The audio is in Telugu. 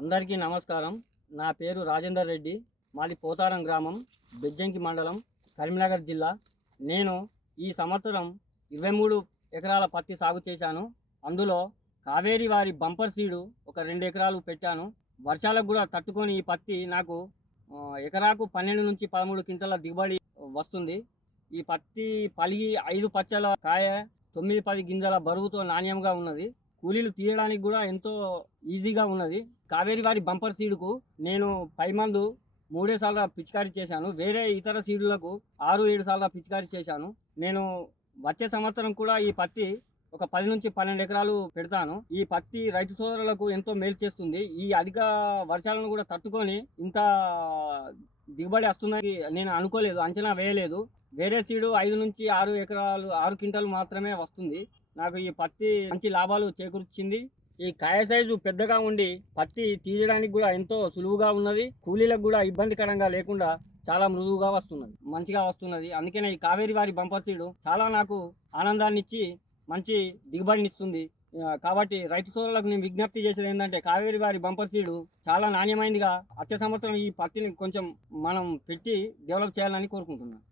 అందరికీ నమస్కారం. నా పేరు రాజేందర్ రెడ్డి. మాది పోతారం గ్రామం, బెజ్జంకి మండలం, కరీంనగర్ జిల్లా. నేను ఈ సంవత్సరం 23 ఎకరాల పత్తి సాగు చేశాను. అందులో కావేరి వారి బంపర్ సీడు ఒక 2 ఎకరాలు పెట్టాను. వర్షాలకు కూడా తట్టుకొని ఈ పత్తి నాకు ఎకరాకు 12 నుంచి 13 క్వింటాల దిగుబడి వస్తుంది. ఈ పత్తి పలిగి 5 పచ్చల కాయ, 9-10 గింజల బరువుతో నాణ్యంగా ఉన్నది. కూలీలు తీయడానికి కూడా ఎంతో ఈజీగా ఉన్నది. కావేరి వారి బంపర్ సీడుకు నేను పైమందు 3 సార్లు పిచికారీ చేశాను. వేరే ఇతర సీడులకు 6-7 సార్లు పిచికారీ చేశాను. నేను వచ్చే సంవత్సరం కూడా ఈ పత్తి ఒక 10 నుంచి 12 ఎకరాలు పెడతాను. ఈ పత్తి రైతు సోదరులకు ఎంతో మేలు చేస్తుంది. ఈ అధిక వర్షాలను కూడా తట్టుకొని ఇంత దిగుబడి వస్తుందని నేను అనుకోలేదు, అంచనా వేయలేదు. వేరే సీడు 5 నుంచి 6 ఎకరాలు 6 క్వింటాలు మాత్రమే వస్తుంది. నాకు ఈ పత్తి మంచి లాభాలు చేకూర్చింది. ఈ కాయ సైజు పెద్దగా ఉండి పత్తి తీయడానికి కూడా ఎంతో సులువుగా ఉన్నది. కూలీలకు కూడా ఇబ్బందికరంగా లేకుండా చాలా మృదువుగా వస్తున్నది, మంచిగా వస్తున్నది. అందుకనే ఈ కావేరి వారి బంపర్ సీడు చాలా నాకు ఆనందాన్ని ఇచ్చి మంచి దిగుబడినిస్తుంది. కాబట్టి రైతు సోదరులకు నేను విజ్ఞప్తి చేసేది ఏంటంటే, కావేరి వారి బంపర్ సీడు చాలా నాణ్యమైనదిగా వచ్చే సంవత్సరం ఈ పత్తిని కొంచెం మనం పెట్టి డెవలప్ చేయాలని కోరుకుంటున్నాను.